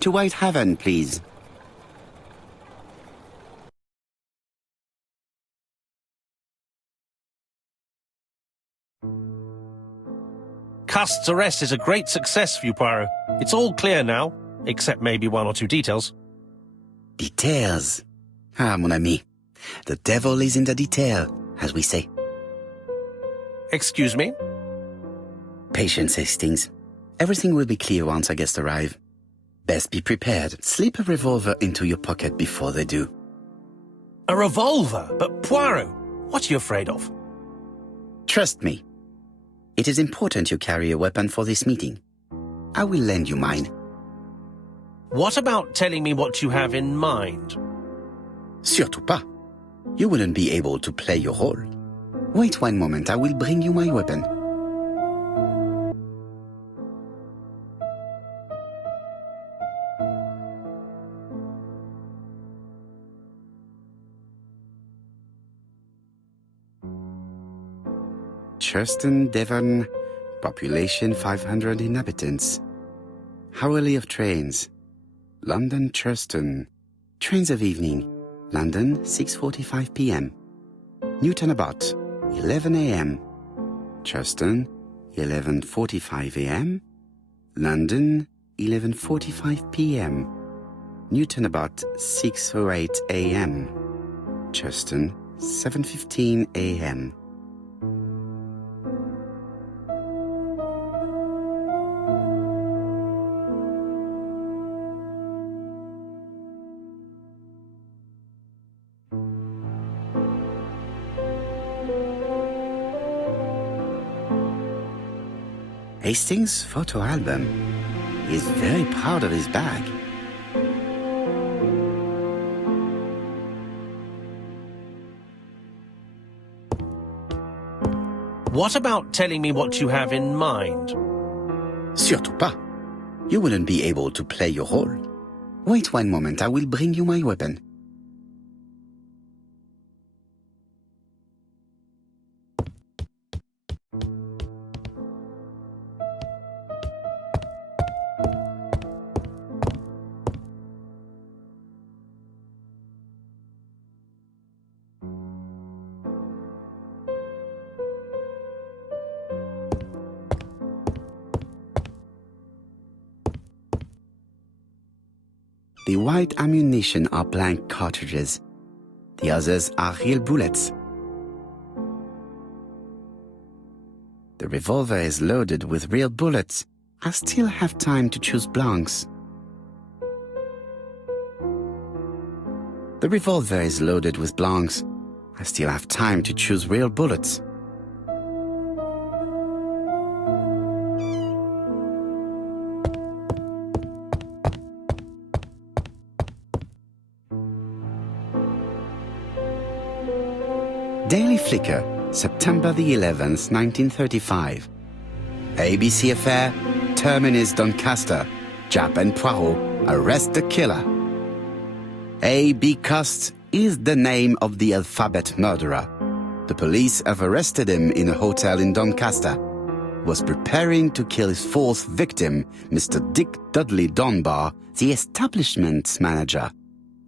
To Whitehaven, please. Cust's arrest is a great success for you, Poirot. It's all clear now, except maybe one or two details. Details. Ah, mon ami. The devil is in the detail, as we say. Excuse me? Patience, Hastings. Everything will be clear once our guests arrive. Best be prepared. Slip a revolver into your pocket before they do. A revolver? But Poirot, what are you afraid of? Trust me. It is important you carry a weapon for this meeting. I will lend you mine. What about telling me what you have in mind? Surtout pas. You wouldn't be able to play your role. Wait one moment, I will bring you my weapon. Churston, Devon, population 500 inhabitants. Hourly of trains. London, Churston. Trains of evening. London, 6:45 p.m. Newton about 11 a.m. Churston, 11:45 a.m. London, 11:45 p.m. Newton about 6:08 a.m. Churston, 7:15 a.m. Hastings' photo album. He is very proud of his bag. What about telling me what you have in mind? Surtout pas. You wouldn't be able to play your role. Wait one moment, I will bring you my weapon. The white ammunition are blank cartridges. The others are real bullets. The revolver is loaded with real bullets. I still have time to choose blanks. The revolver is loaded with blanks. I still have time to choose real bullets. Daily Flicker, September the 11th, 1935. ABC affair, Terminus Doncaster. Japp and Poirot arrest the killer. A.B. Cust is the name of the alphabet murderer. The police have arrested him in a hotel in Doncaster. Was preparing to kill his fourth victim, Mr. Dick Dudley Dunbar, the establishment's manager.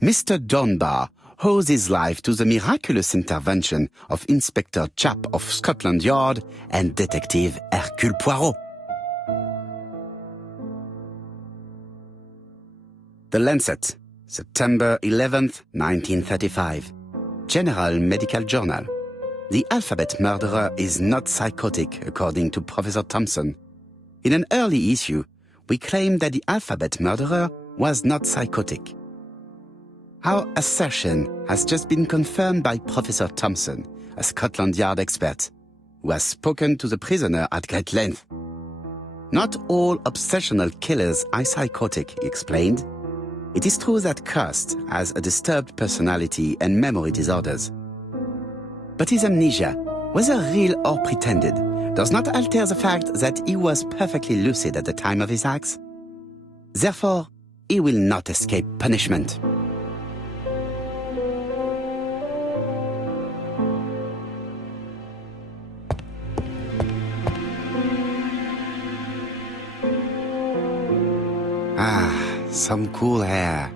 Mr. Dunbar owes his life to the miraculous intervention of Inspector Japp of Scotland Yard and Detective Hercule Poirot. The Lancet, September 11th, 1935. General Medical Journal. The alphabet murderer is not psychotic, according to Professor Thompson. In an early issue, we claimed that the alphabet murderer was not psychotic. Our assertion has just been confirmed by Professor Thompson, a Scotland Yard expert, who has spoken to the prisoner at great length. Not all obsessional killers are psychotic, he explained. It is true that Cust has a disturbed personality and memory disorders. But his amnesia, whether real or pretended, does not alter the fact that he was perfectly lucid at the time of his acts. Therefore, he will not escape punishment. some cool air.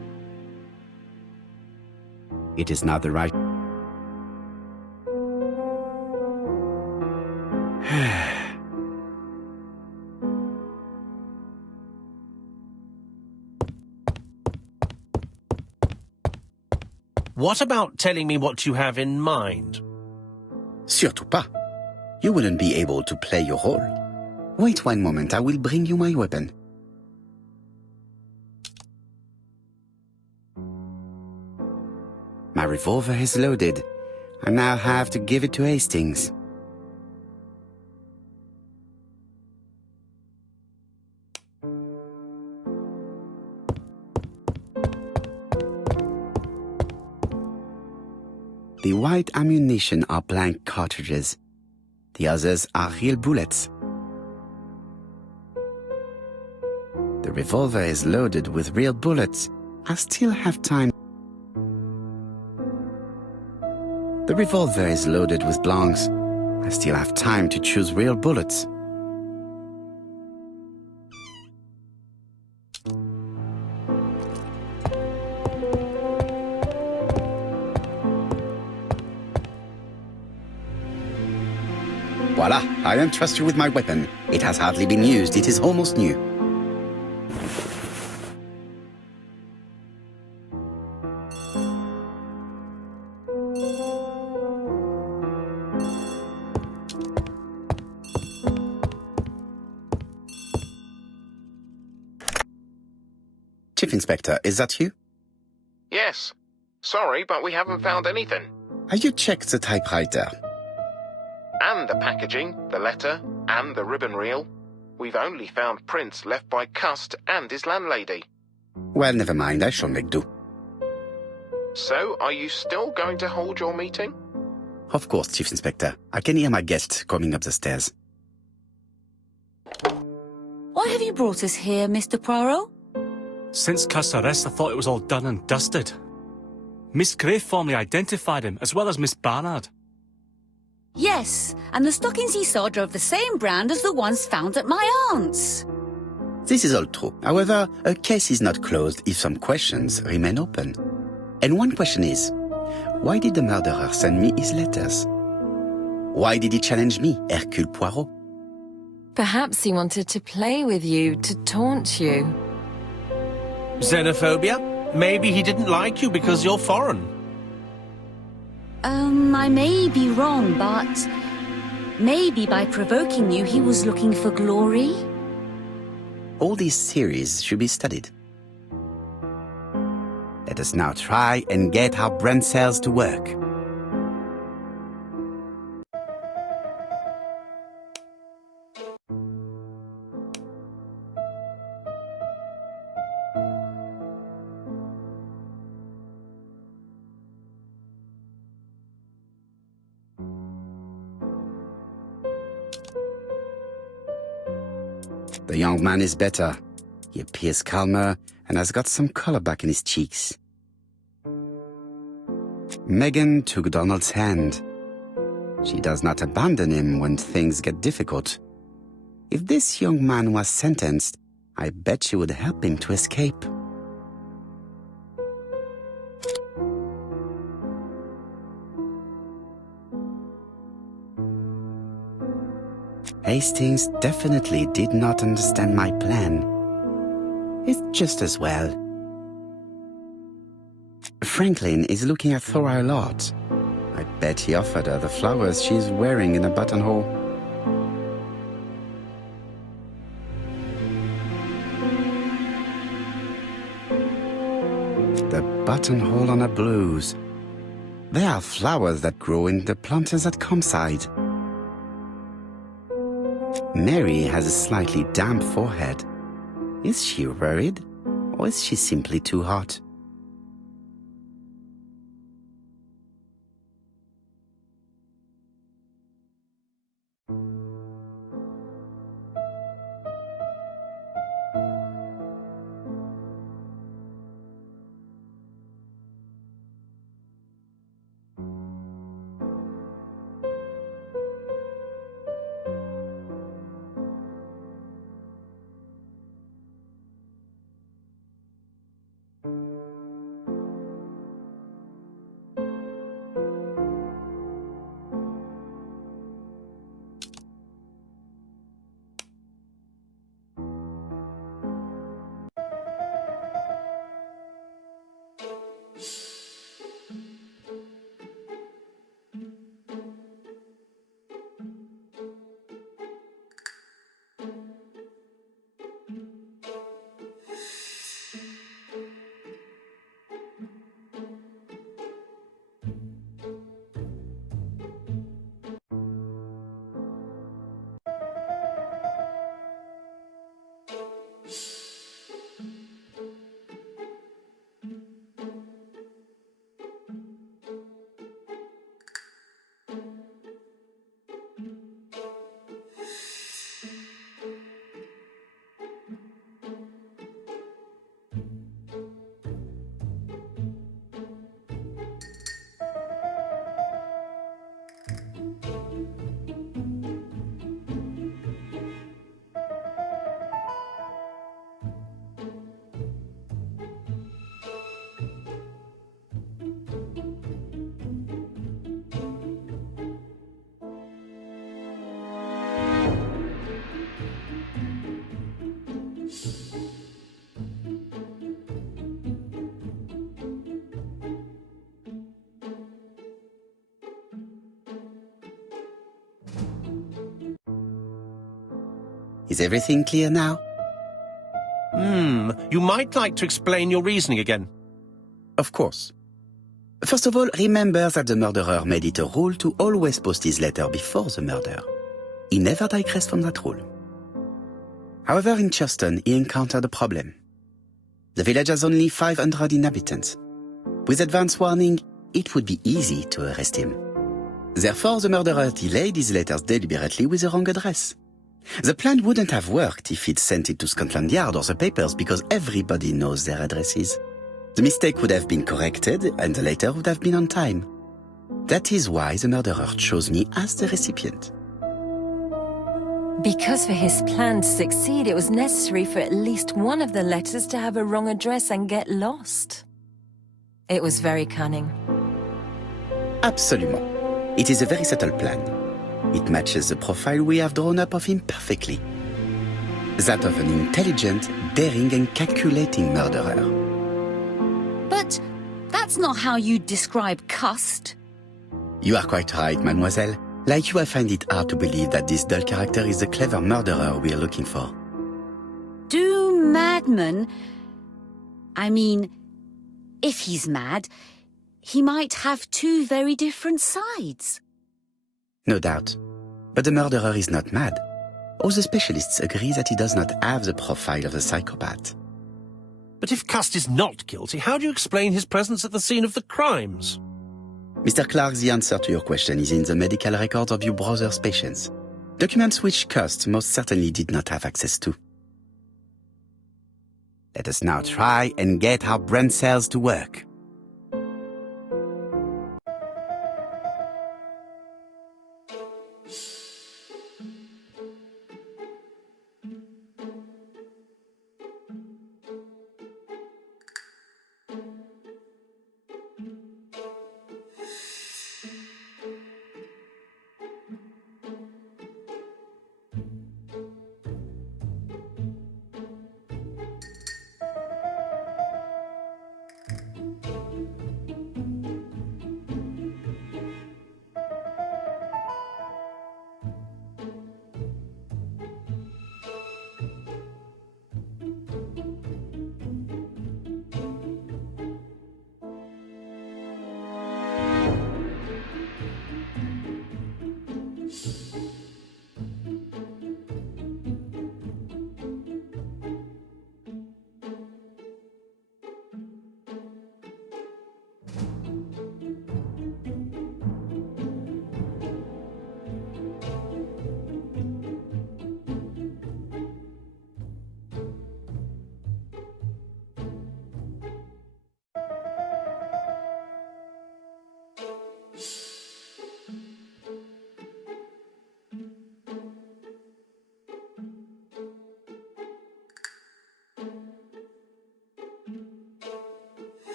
It is not the right... What about telling me what you have in mind? Surtout pas. You wouldn't be able to play your role. Wait one moment, I will bring you my weapon. My revolver is loaded. I now have to give it to Hastings. The white ammunition are blank cartridges. The others are real bullets. The revolver is loaded with real bullets. I still have time. The revolver is loaded with blanks. I still have time to choose real bullets. Voila, I entrust you with my weapon. It has hardly been used, it is almost new. Chief Inspector, is that you? Yes. Sorry, but we haven't found anything. Have you checked the typewriter? And the packaging, the letter, and the ribbon reel. We've only found prints left by Cust and his landlady. Well, never mind, I shall make do. So, are you still going to hold your meeting? Of course, Chief Inspector. I can hear my guest coming up the stairs. Why have you brought us here, Mr. Poirot? Since Cust's arrest, I thought it was all done and dusted. Miss Gray formally identified him, as well as Miss Barnard. Yes, and the stockings he saw drove the same brand as the ones found at my aunt's. This is all true. However, a case is not closed if some questions remain open. And one question is, why did the murderer send me his letters? Why did he challenge me, Hercule Poirot? Perhaps he wanted to play with you, to taunt you. Xenophobia? Maybe he didn't like you because you're foreign. I may be wrong, but maybe by provoking you, he was looking for glory? All these theories should be studied. Let us now try and get our brain cells to work. The young man is better. He appears calmer and has got some color back in his cheeks. Megan took Donald's hand. She does not abandon him when things get difficult. If this young man was sentenced, I bet she would help him to escape. Hastings definitely did not understand my plan. It's just as well. Franklin is looking at Thora a lot. I bet he offered her the flowers she's wearing in a buttonhole. The buttonhole on a blouse. They are flowers that grow in the planters at Campside. Mary has a slightly damp forehead. Is she worried, or is she simply too hot? Is everything clear now? You might like to explain your reasoning again. Of course. First of all, remember that the murderer made it a rule to always post his letter before the murder. He never digressed from that rule. However, in Churston, he encountered a problem. The village has only 500 inhabitants. With advance warning, it would be easy to arrest him. Therefore, the murderer delayed his letters deliberately with the wrong address. The plan wouldn't have worked if he'd sent it to Scotland Yard or the papers because everybody knows their addresses. The mistake would have been corrected and the letter would have been on time. That is why the murderer chose me as the recipient. Because for his plan to succeed, it was necessary for at least one of the letters to have a wrong address and get lost. It was very cunning. Absolument. It is a very subtle plan. It matches the profile we have drawn up of him perfectly. That of an intelligent, daring and calculating murderer. But that's not how you describe Cust. You are quite right, mademoiselle. Like you, I find it hard to believe that this dull character is the clever murderer we are looking for. Do madmen... I mean, if he's mad, he might have two very different sides. No doubt. But the murderer is not mad. All the specialists agree that he does not have the profile of a psychopath. But if Cust is not guilty, how do you explain his presence at the scene of the crimes? Mr. Clark, the answer to your question is in the medical records of your brother's patients. Documents which Cust most certainly did not have access to. Let us now try and get our brain cells to work.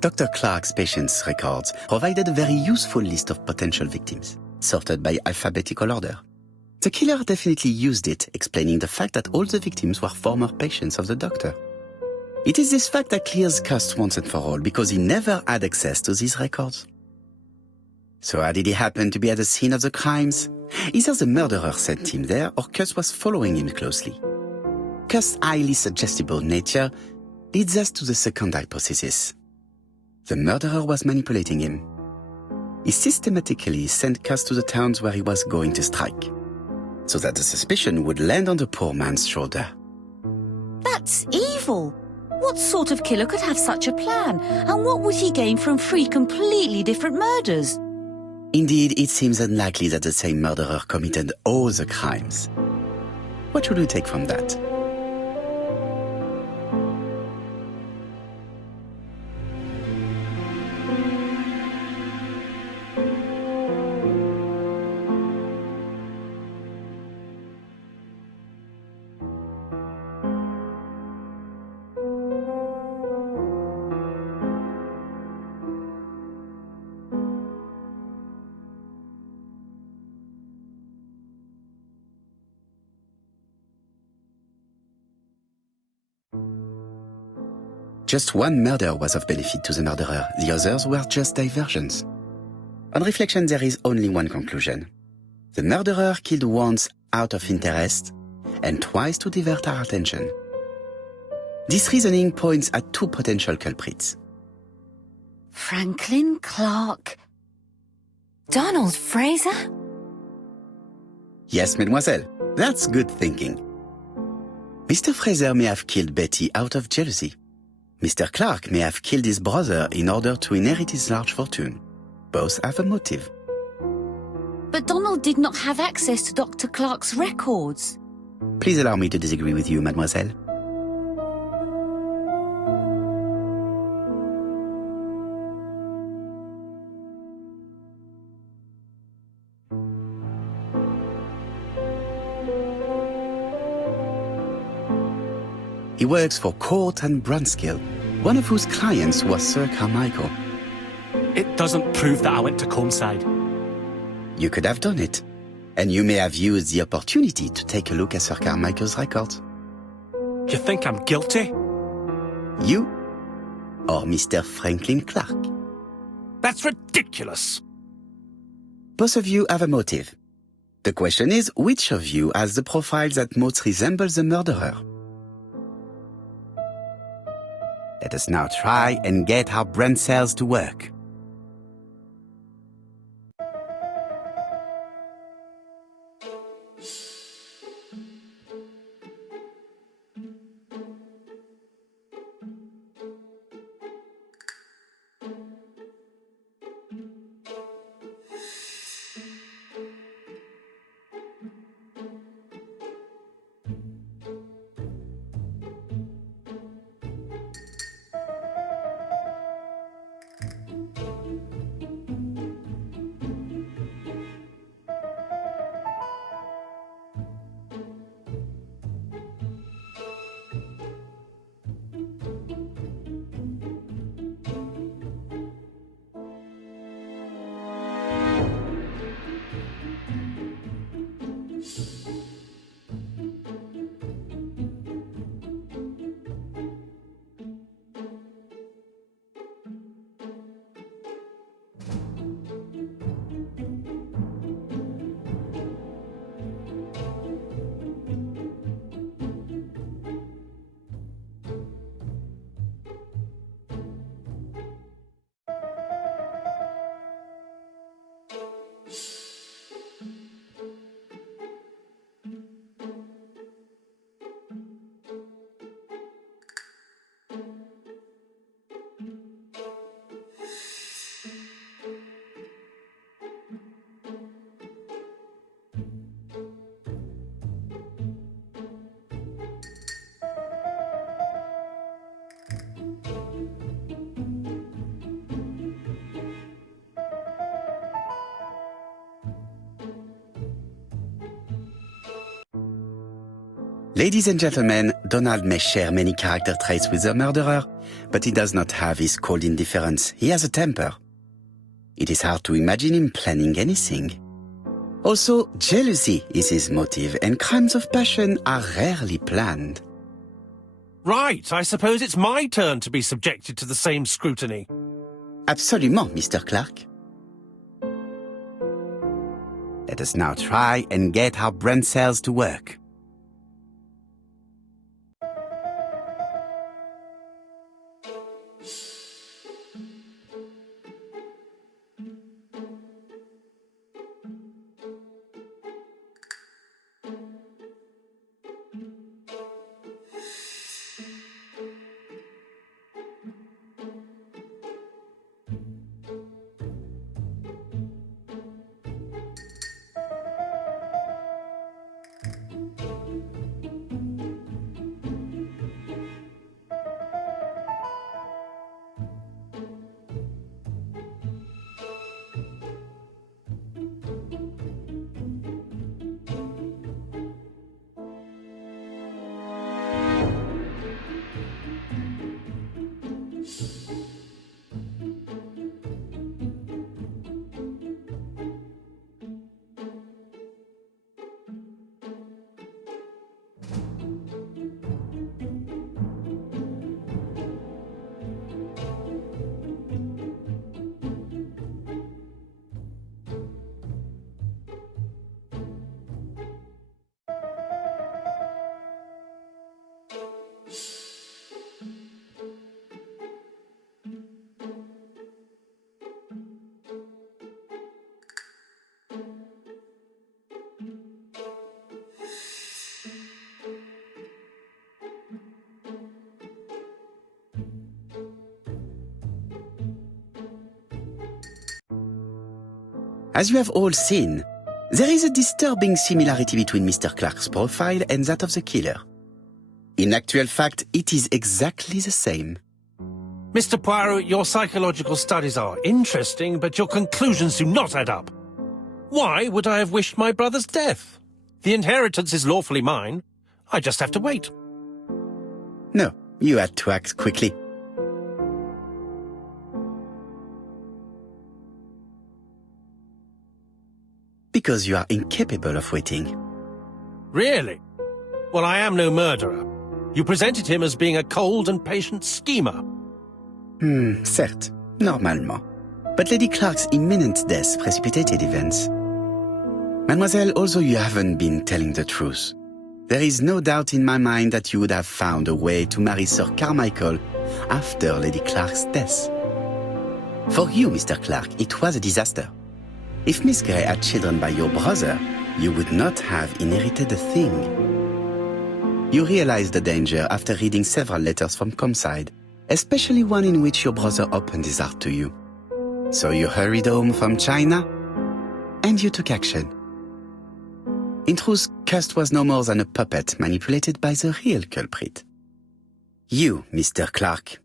Dr. Clark's patients' records provided a very useful list of potential victims, sorted by alphabetical order. The killer definitely used it, explaining the fact that all the victims were former patients of the doctor. It is this fact that clears Cust once and for all, because he never had access to these records. So how did he happen to be at the scene of the crimes? Either the murderer sent him there, or Cust was following him closely. Cust's highly suggestible nature leads us to the second hypothesis. The murderer was manipulating him. He systematically sent Cust to the towns where he was going to strike, so that the suspicion would land on the poor man's shoulder. That's evil. What sort of killer could have such a plan? And what would he gain from three completely different murders? Indeed, it seems unlikely that the same murderer committed all the crimes. What should we take from that? Just one murder was of benefit to the murderer, the others were just diversions. On reflection, there is only one conclusion. The murderer killed once out of interest, and twice to divert our attention. This reasoning points at two potential culprits. Franklin Clark. Donald Fraser? Yes, mademoiselle, that's good thinking. Mr. Fraser may have killed Betty out of jealousy. Mr. Clark may have killed his brother in order to inherit his large fortune. Both have a motive. But Donald did not have access to Dr. Clark's records. Please allow me to disagree with you, mademoiselle. He works for Court and Brunskill, one of whose clients was Sir Carmichael. It doesn't prove that I went to Comeside. You could have done it, and you may have used the opportunity to take a look at Sir Carmichael's records. You think I'm guilty? You or Mr. Franklin Clark? That's ridiculous. Both of you have a motive. The question is, which of you has the profile that most resembles the murderer? Let us now try and get our brain cells to work. Ladies and gentlemen, Donald may share many character traits with the murderer, but he does not have his cold indifference. He has a temper. It is hard to imagine him planning anything. Also, jealousy is his motive, and crimes of passion are rarely planned. Right, I suppose it's my turn to be subjected to the same scrutiny. Absolument, Mr. Clark. Let us now try and get our brain cells to work. As you have all seen, there is a disturbing similarity between Mr. Clark's profile and that of the killer. In actual fact, it is exactly the same. Mr. Poirot, your psychological studies are interesting, but your conclusions do not add up. Why would I have wished my brother's death? The inheritance is lawfully mine. I just have to wait. No, you had to act quickly. Because you are incapable of waiting. Really? Well, I am no murderer. You presented him as being a cold and patient schemer. Certes, normalement. But Lady Clark's imminent death precipitated events. Mademoiselle, although you haven't been telling the truth, there is no doubt in my mind that you would have found a way to marry Sir Carmichael after Lady Clark's death. For you, Mr. Clark, it was a disaster. If Miss Grey had children by your brother, you would not have inherited a thing. You realized the danger after reading several letters from Comside, especially one in which your brother opened his heart to you. So you hurried home from China, and you took action. In truth, Cust was no more than a puppet manipulated by the real culprit. You, Mr. Clark.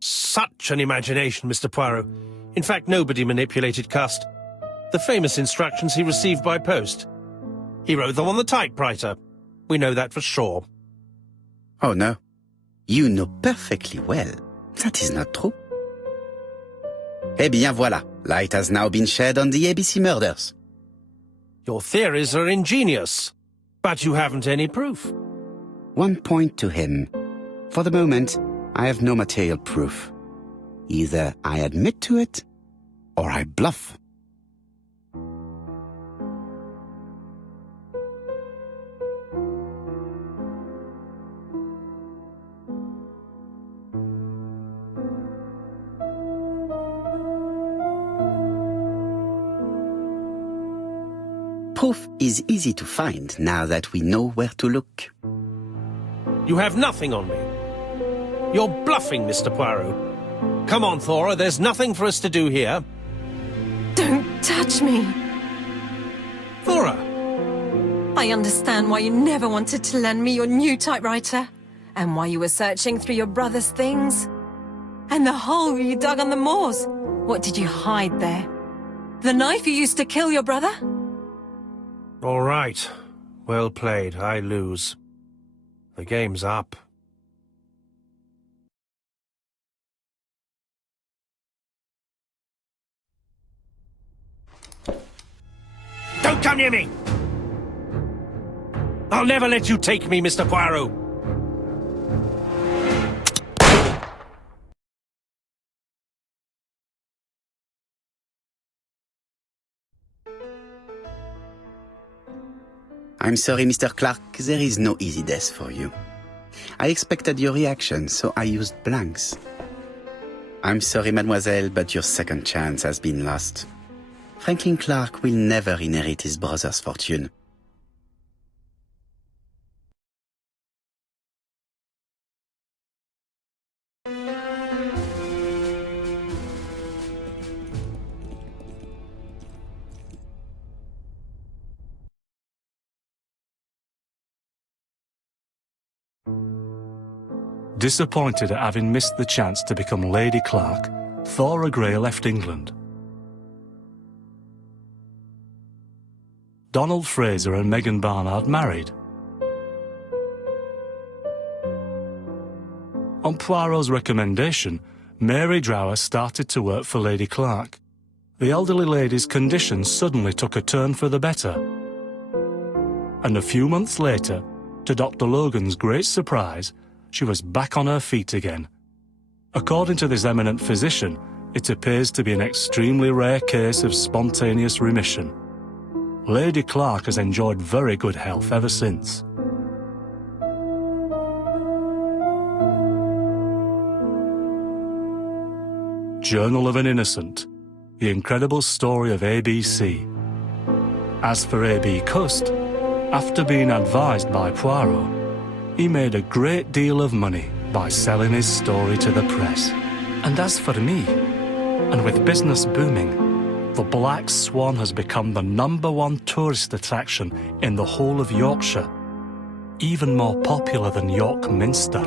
Such an imagination, Mr. Poirot. In fact, nobody manipulated Cust. The famous instructions he received by post. He wrote them on the typewriter. We know that for sure. Oh no. You know perfectly well that is not true. Eh bien voilà, light has now been shed on the ABC murders. Your theories are ingenious, but you haven't any proof. One point to him. For the moment, I have no material proof. Either I admit to it, or I bluff. Proof is easy to find now that we know where to look. You have nothing on me. You're bluffing, Mr. Poirot. Come on, Thora, there's nothing for us to do here. Don't touch me. Thora! I understand why you never wanted to lend me your new typewriter, and why you were searching through your brother's things. And the hole you dug on the moors. What did you hide there? The knife you used to kill your brother? All right. Well played. I lose. The game's up. Don't come near me! I'll never let you take me, Mr. Poirot! I'm sorry, Mr. Clark, there is no easy death for you. I expected your reaction, so I used blanks. I'm sorry, mademoiselle, but your second chance has been lost. Franklin Clark will never inherit his brother's fortune. Disappointed at having missed the chance to become Lady Clark, Thora Grey left England. Donald Fraser and Megan Barnard married. On Poirot's recommendation, Mary Drower started to work for Lady Clark. The elderly lady's condition suddenly took a turn for the better. And a few months later, to Dr. Logan's great surprise, she was back on her feet again. According to this eminent physician, it appears to be an extremely rare case of spontaneous remission. Lady Clark has enjoyed very good health ever since. Journal of an Innocent, the incredible story of ABC. As for A.B. Cust, after being advised by Poirot, he made a great deal of money by selling his story to the press. And as for me, and with business booming, the Black Swan has become the #1 tourist attraction in the whole of Yorkshire, even more popular than York Minster.